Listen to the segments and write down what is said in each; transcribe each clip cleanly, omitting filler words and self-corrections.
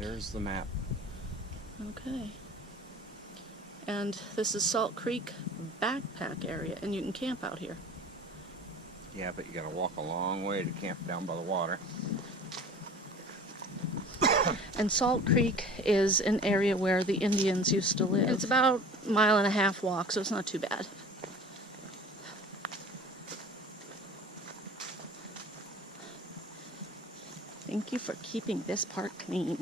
There's the map. Okay. And this is Salt Creek backpack area, and you can camp out here. Yeah, but you gotta walk a long way to camp down by the water. And Salt Creek is an area where the Indians used to live. It's about a 1.5 mile walk, so it's not too bad. Thank you for keeping this part clean.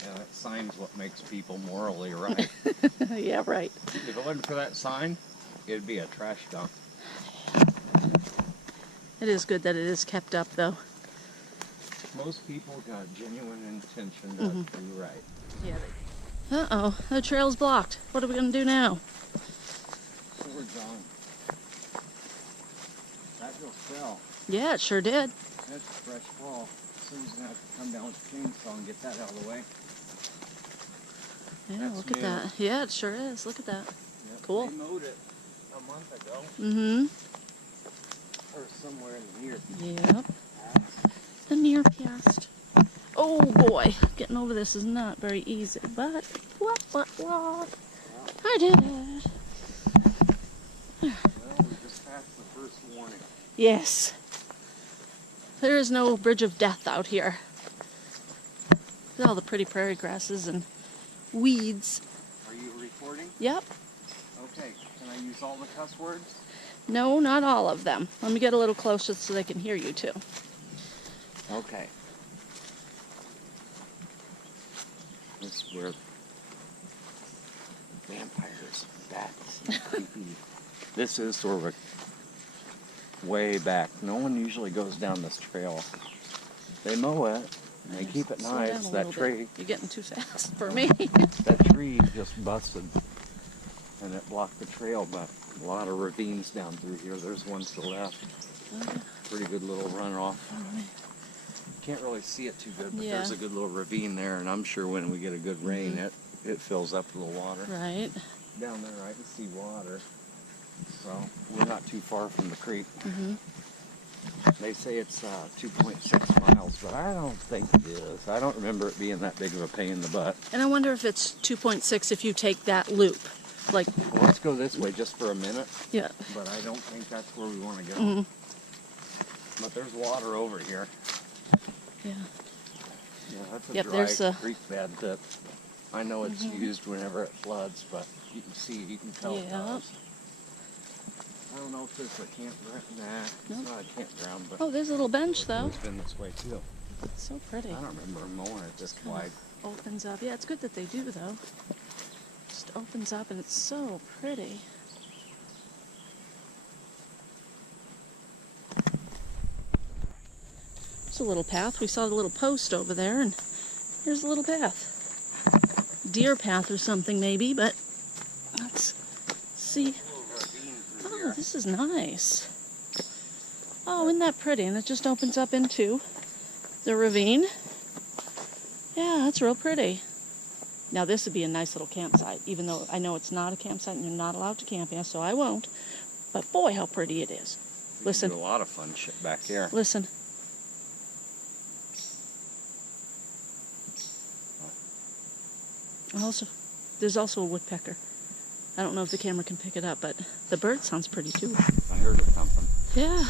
Yeah, that sign's what makes people morally right. Yeah, right. If it wasn't for that sign, it'd be a trash dump. It is good that it is kept up, though. Most people got genuine intention to do right. Yeah. Uh-oh, the trail's blocked. What are we going to do now? Swords on. That just fell. Yeah, it sure did. That's a fresh fall. Someone's going to have to come down with a chainsaw and get that out of the way. Yeah, That's look at new. that. Yeah, it sure is. Look at that. Yep, Cool. They mowed it a month ago. Mm-hmm. Or somewhere in the near Yep. The near past. Oh boy, getting over this is not very easy, but what? I did it. Well, we just passed the first warning. Yes. There is no bridge of death out here. Look at all the pretty prairie grasses and weeds. Are you recording? Yep. Okay, can I use all the cuss words? No, not all of them. Let me get a little closer so they can hear you too. Okay. This is where vampires, bats, and creepy. This is sort of a way back. No one usually goes down this trail. They mow it, and they keep it Slow down nice. a That little tree, bit. You're getting too fast for me. that tree just busted, and it blocked the trail. But a lot of ravines down through here. There's one to the left. Pretty good little runoff. Can't really see it too good, but there's a good little ravine there, and I'm sure when we get a good rain, it fills up with the water. Right. Down there I can see water, so we're not too far from the creek. They say it's 2.6 miles, but I don't think it is. I don't remember it being that big of a pain in the butt. And I wonder if it's 2.6 if you take that loop. Like, Well, let's go this way just for a minute, yeah. but I don't think that's where we want to go. But there's water over here. Yeah. Yeah, that's a Yep, dry there's a- creek bed that I know it's used whenever it floods, but you can see, you can tell it does. I don't know if there's a campground. Nah, it's not a campground, but Oh, there's a little bench though. it's been this way too. It's so pretty. I don't remember mowing it this wide. Opens up. Yeah, it's good that they do though. Just opens up and it's so pretty. There's a little path. We saw the little post over there, and here's a little path. Deer path or something maybe, but let's see. Oh, this is nice. Oh, isn't that pretty? And it just opens up into the ravine. Yeah, that's real pretty. Now this would be a nice little campsite, even though I know it's not a campsite and you're not allowed to camp here, so I won't. But boy, how pretty it is. Listen. Do a lot of fun shit back here. Listen. Also, there's also a woodpecker. I don't know if the camera can pick it up, but the bird sounds pretty too. I heard it thumping. Yeah.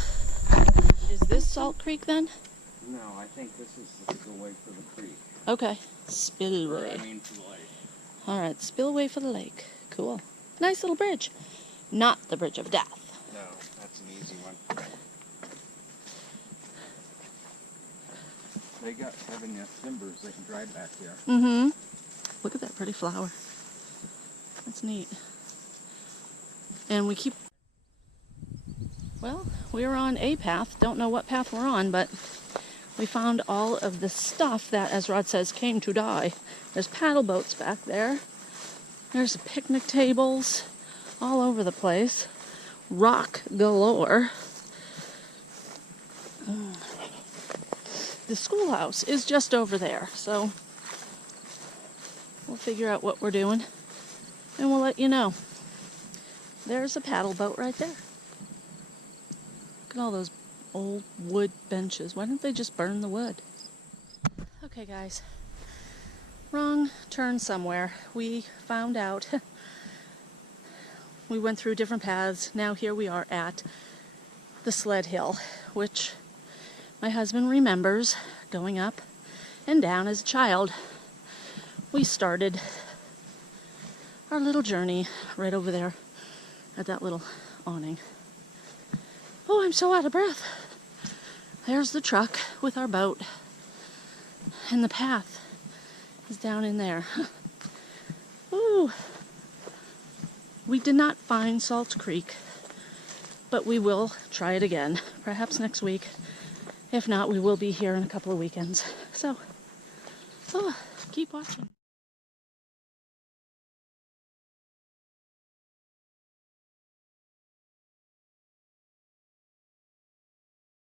Is this Salt Creek then? No, I think this is the way for the creek. Okay. Spillway. I mean for the lake. All right, spillway for the lake. Cool. Nice little bridge. Not the Bridge of Death. No, that's an easy one. They got having timbers they can drive back here. Mm-hmm. Look at that pretty flower. That's neat. And we keep... Well, we're on a path. Don't know what path we're on, but we found all of the stuff that, as Rod says, came to die. There's paddle boats back there. There's picnic tables all over the place. Rock galore. The schoolhouse is just over there, so we'll figure out what we're doing and we'll let you know. There's a paddle boat right there. Look at all those old wood benches. Why don't they just burn the wood? Okay, guys. Wrong turn somewhere. We found out. We went through different paths. Now here we are at the sled hill, which my husband remembers going up and down as a child. We started our little journey right over there at that little awning. Oh, I'm so out of breath. There's the truck with our boat. And the path is down in there. Ooh. We did not find Salt Creek, but we will try it again, perhaps next week. If not, we will be here in a couple of weekends. So, keep watching.